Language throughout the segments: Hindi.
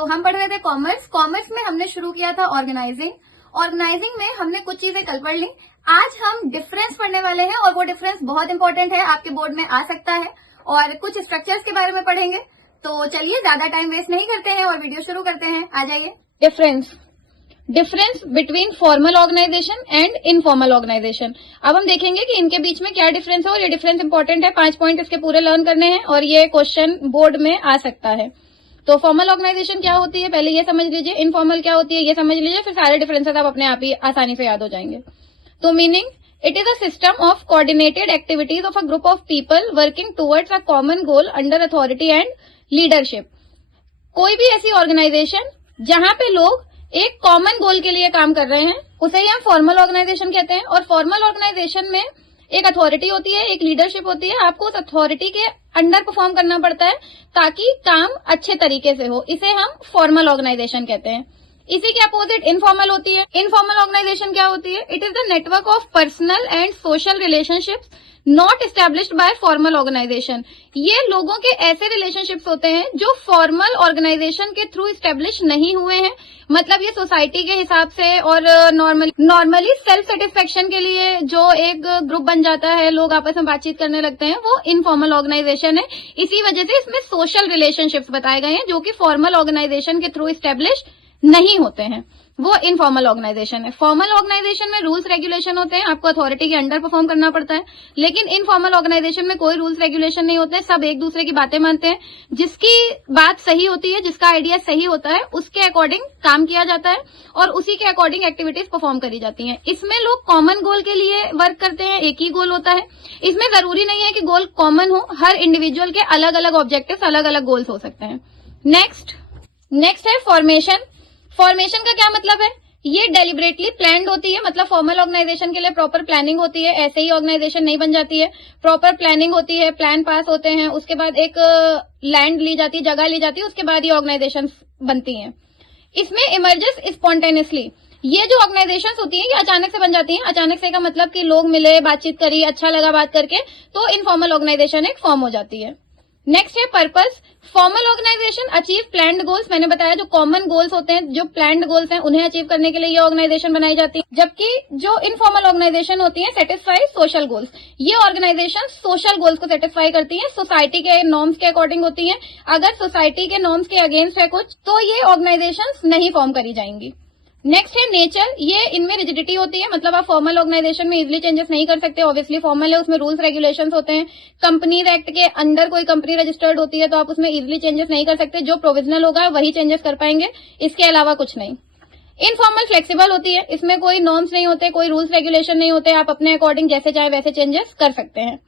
तो हम पढ़ रहे थे कॉमर्स। कॉमर्स में हमने शुरू किया था ऑर्गेनाइजिंग। ऑर्गेनाइजिंग में हमने कुछ चीजें कल पढ़ ली। आज हम डिफरेंस पढ़ने वाले हैं और वो डिफरेंस बहुत इंपॉर्टेंट है, आपके बोर्ड में आ सकता है। और कुछ स्ट्रक्चर्स के बारे में पढ़ेंगे। तो चलिए ज्यादा टाइम वेस्ट नहीं करते हैं और वीडियो शुरू करते हैं। आ जाइए। Difference between formal organisation and informal organisation. अब हम देखेंगे कि इनके बीच में क्या डिफरेंस है और ये डिफरेंस इंपॉर्टेंट है। 5 पॉइंट इसके पूरे लर्न करने हैं और ये क्वेश्चन बोर्ड में आ सकता है। तो फॉर्मल ऑर्गेनाइजेशन क्या होती है पहले ये समझ लीजिए, इनफॉर्मल क्या होती है ये समझ लीजिए, फिर सारे डिफरेंसेस आप अपने आप ही आसानी से याद हो जाएंगे। तो meaning, it is a system of coordinated activities of a group of people working towards a common goal under authority and leadership. कोई भी ऐसी ऑर्गेनाइजेशन जहां पे लोग एक कॉमन गोल के लिए काम कर रहे हैं उसे ही हम फॉर्मल ऑर्गेनाइजेशन कहते हैं। और फॉर्मल ऑर्गेनाइजेशन में एक अथॉरिटी होती है, एक लीडरशिप होती है, आपको उस अथॉरिटी के अंडर परफॉर्म करना पड़ता है ताकि काम अच्छे तरीके से हो। इसे हम फॉर्मल ऑर्गेनाइजेशन कहते हैं। इसी के अपोजिट इनफॉर्मल होती है। इनफॉर्मल ऑर्गेनाइजेशन क्या होती है? It is the network of personal and social relationships not established by formal organisation. ये लोगों के ऐसे रिलेशनशिप्स होते हैं जो फॉर्मल ऑर्गेनाइजेशन के थ्रू एस्टेब्लिश नहीं हुए हैं। मतलब ये सोसाइटी के हिसाब से और नॉर्मली सेल्फ सेटिस्फेक्शन के लिए जो एक ग्रुप बन जाता है, लोग आपस में बातचीत करने लगते हैं, वो इनफॉर्मल ऑर्गेनाइजेशन है। इसी वजह से इसमें सोशल रिलेशनशिप्स बताए गए हैं जो कि फॉर्मल ऑर्गेनाइजेशन के थ्रू एस्टेब्लिश नहीं होते हैं, वो इनफॉर्मल ऑर्गेनाइजेशन है। फॉर्मल ऑर्गेनाइजेशन में रूल्स रेगुलेशन होते हैं, आपको अथॉरिटी के अंडर परफॉर्म करना पड़ता है। लेकिन इनफॉर्मल ऑर्गेनाइजेशन में कोई रूल्स रेगुलेशन नहीं होते हैं, सब एक दूसरे की बातें मानते हैं। जिसकी बात सही होती है, जिसका आइडिया सही होता है, उसके अकॉर्डिंग काम किया जाता है और उसी के अकॉर्डिंग एक्टिविटीज परफॉर्म करी जाती हैं। इसमें लोग कॉमन गोल के लिए वर्क करते हैं, एक ही गोल होता है। इसमें जरूरी नहीं है कि गोल कॉमन हो, हर इंडिविजुअल के अलग अलग ऑब्जेक्टिव्स, अलग अलग गोल्स हो सकते हैं। नेक्स्ट है फॉर्मेशन। फॉर्मेशन का क्या मतलब है? ये डेलिबरेटली प्लान्ड होती है। मतलब फॉर्मल ऑर्गेनाइजेशन के लिए प्रॉपर प्लानिंग होती है, ऐसे ही ऑर्गेनाइजेशन नहीं बन जाती है। प्रॉपर प्लानिंग होती है, प्लान पास होते हैं, उसके बाद एक लैंड ली जाती है, जगह ली जाती है, उसके बाद ये ऑर्गेनाइजेशन बनती हैं। इसमें इमर्जेस स्पॉन्टेनियसली। ये जो ऑर्गेनाइजेशंस होती हैं ये अचानक से बन जाती हैं। अचानक से का मतलब कि लोग मिले, बातचीत करी, अच्छा लगा बात करके, तो इनफॉर्मल ऑर्गेनाइजेशन एक फॉर्म हो जाती है। नेक्स्ट है purpose. Formal organisation achieve planned goals. मैंने बताया जो कॉमन गोल्स होते हैं, जो प्लान्ड गोल्स हैं, उन्हें अचीव करने के लिए ये ऑर्गेनाइजेशन बनाई जाती है। जबकि जो इनफॉर्मल ऑर्गेनाइजेशन होती है सेटिस्फाई सोशल गोल्स। ये ऑर्गेनाइजेशन सोशल गोल्स को सेटिस्फाई करती है, सोसाइटी के नॉर्म्स के अकॉर्डिंग होती है। अगर सोसाइटी के नॉर्म्स के अगेंस्ट है कुछ तो ये ऑर्गेनाइजेशन नहीं फॉर्म करी जाएंगी। नेक्स्ट है नेचर। ये इनमें रिजिडिटी होती है, मतलब आप फॉर्मल ऑर्गेनाइजेशन में इजीली चेंजेस नहीं कर सकते। ऑब्वियसली फॉर्मल है, उसमें रूल्स रेगुलेशंस होते हैं। कंपनीज एक्ट के अंडर कोई कंपनी रजिस्टर्ड होती है तो आप उसमें इजीली चेंजेस नहीं कर सकते। जो प्रोविजनल होगा वही चेंजेस कर पाएंगे, इसके अलावा कुछ नहीं। इनफॉर्मल फ्लेक्सिबल होती है, इसमें कोई नॉर्म्स नहीं होते, कोई रूल्स रेगुलेशन नहीं होते, आप अपने अकॉर्डिंग जैसे चाहे वैसे चेंजेस कर सकते हैं।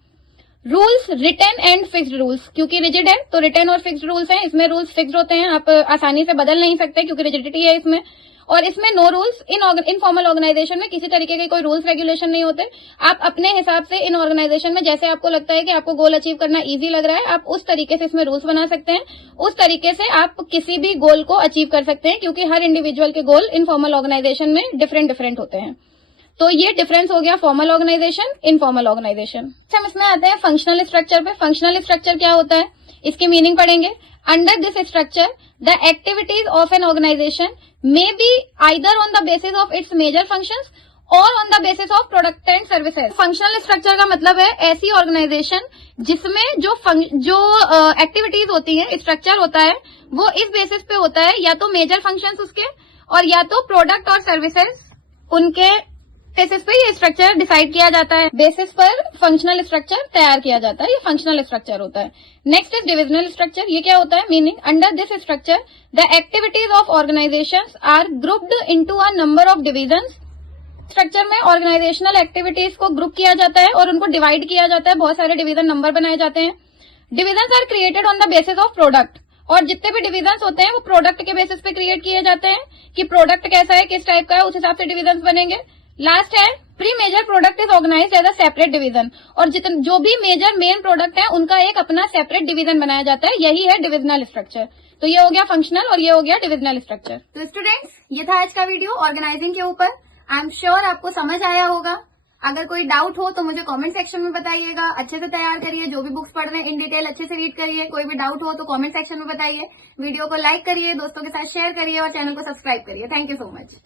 Rules written and fixed rules. क्योंकि रिजिड है तो रिटन और फिक्स्ड रूल्स हैं, इसमें रूल्स फिक्स्ड होते हैं, आप आसानी से बदल नहीं सकते क्योंकि रिजिडिटी है इसमें। और इसमें नो रूल्स। इनफॉर्मल ऑर्गेनाइजेशन में किसी तरीके के कोई रूल्स रेगुलेशन नहीं होते। आप अपने हिसाब से इन ऑर्गेनाइजेशन में जैसे आपको लगता है कि आपको गोल अचीव करना इजी लग रहा है, आप उस तरीके से इसमें रूल्स बना सकते हैं। उस तरीके से आप किसी भी गोल को अचीव कर सकते हैं क्योंकि हर इंडिविजुअल के गोल इनफॉर्मल ऑर्गेनाइजेशन में डिफरेंट होते हैं। तो ये डिफरेंस हो गया फॉर्मल ऑर्गेनाइजेशन, इनफॉर्मल ऑर्गेनाइजेशन। हम इसमें आते हैं फंक्शनल स्ट्रक्चर पे। फंक्शनल स्ट्रक्चर क्या होता है, इसकी मीनिंग पढ़ेंगे। Under this structure the activities of an organisation may be either on the basis of its major functions or on the basis of product and services। Functional structure का मतलब है ऐसी ऑर्गेनाइजेशन जिसमें जो एक्टिविटीज होती हैं, स्ट्रक्चर होता है, वो इस बेसिस पे होता है या तो मेजर फंक्शंस उसके और या तो प्रोडक्ट और सर्विसेज, उनके बेसिस पे ये स्ट्रक्चर डिसाइड किया जाता है। बेसिस पर फंक्शनल स्ट्रक्चर तैयार किया जाता है, ये फंक्शनल स्ट्रक्चर होता है। Next is divisional structure. ये क्या होता है? Meaning, under this structure the activities of organisations are grouped into a number of divisions. Structure में ऑर्गेनाइजेशनल एक्टिविटीज को ग्रुप किया जाता है और उनको डिवाइड किया जाता है, बहुत सारे डिवीजन नंबर बनाए जाते हैं। Divisions are created on the basis of product. और जितने भी डिविजन्स होते हैं वो प्रोडक्ट के बेसिस पे क्रिएट किए जाते हैं कि प्रोडक्ट कैसा है, किस टाइप का है, उस हिसाब से डिविजन्स बनेंगे। लास्ट है pre major product is organised as a separate division. और जो भी मेजर मेन प्रोडक्ट है उनका एक अपना सेपरेट डिवीजन बनाया जाता है, यही है डिविजनल स्ट्रक्चर। तो ये हो गया फंक्शनल और ये हो गया डिविजनल स्ट्रक्चर। तो स्टूडेंट्स, ये था आज का वीडियो ऑर्गेनाइजिंग के ऊपर। आई एम श्योर आपको समझ आया होगा। अगर कोई डाउट हो तो मुझे कमेंट सेक्शन में बताइएगा। अच्छे से तैयार करिए, जो भी बुक्स पढ़ रहे हैं इन डिटेल अच्छे से रीड करिए। कोई भी डाउट हो तो कमेंट सेक्शन में बताइए। वीडियो को लाइक करिए, दोस्तों के साथ शेयर करिए और चैनल को सब्सक्राइब करिए। Thank you so much.